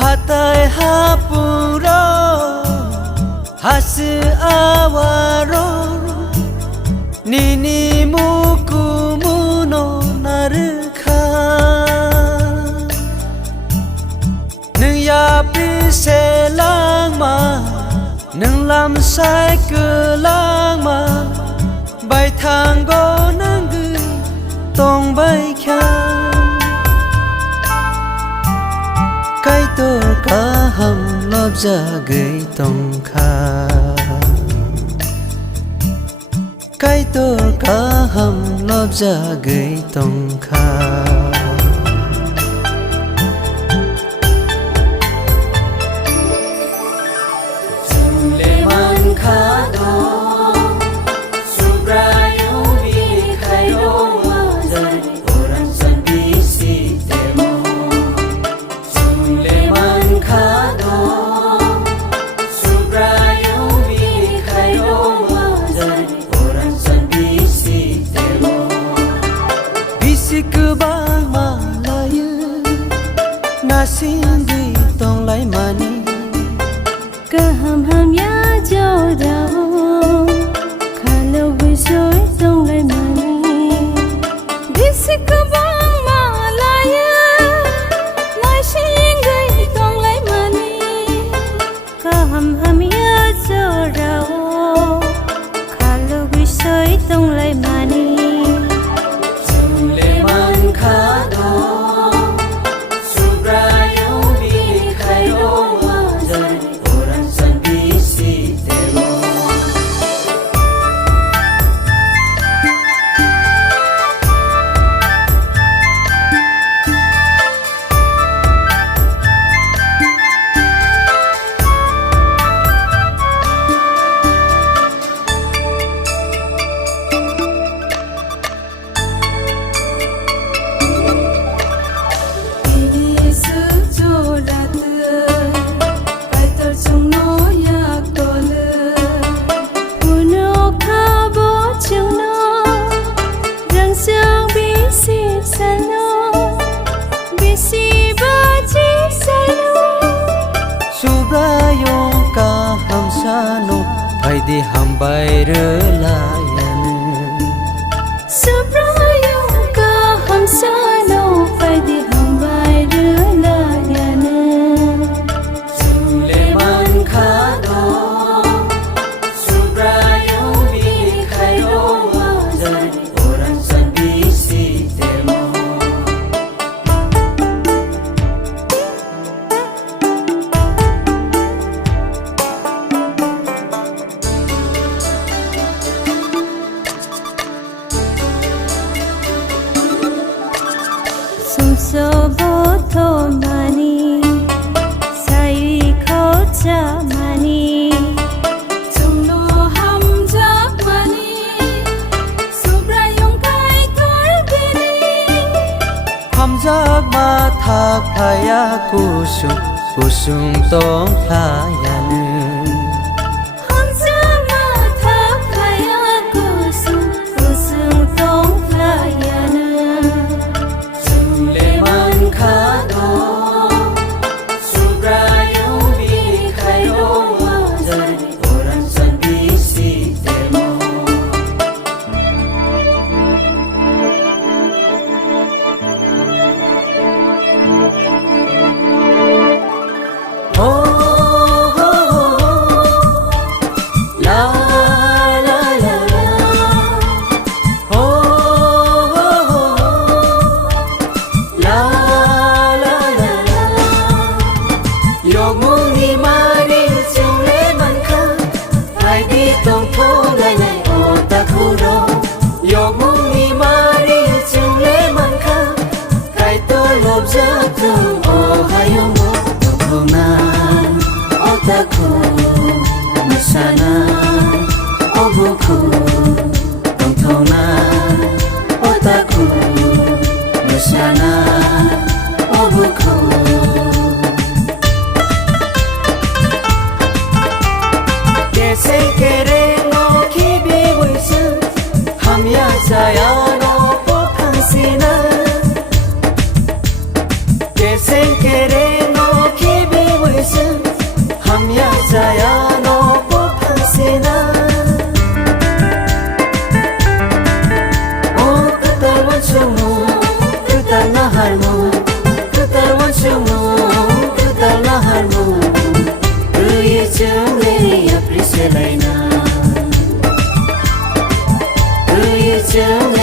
hatai hapuro hasu awaro nini muku muno narukha nung ya pise lang ma nung lam sai ke lang ma bai thang go nang gu tong bai kha cái tôi cả hầm lấp ra gầy tông kha cái tôi cả hầm lấp ra gầy tông kha Sindi tong lai mani ka ham ya jo rao khalo bi soi tong lai mani bisik bang ma la ya lai sing gai tong lai mani ka ham ya jo rao khalo bi soi tong lai mani le man kha do phải đi hầm bay rơ la yan Subrayo ka ham sano phải đi hầm bay rơ la yan Suleman kha do Subrayo bi khai do zari orang san bi si temo so bo tho mani sai kho cha mani chung lo ham ja mani subra yong kai kar bini ham jak ma thak phaya kusum tong phaya nu ham ja ma thak phaya kusum tong phaya nu kha do Subrayo bi khai do zari orang san bi si temo oh oh trở về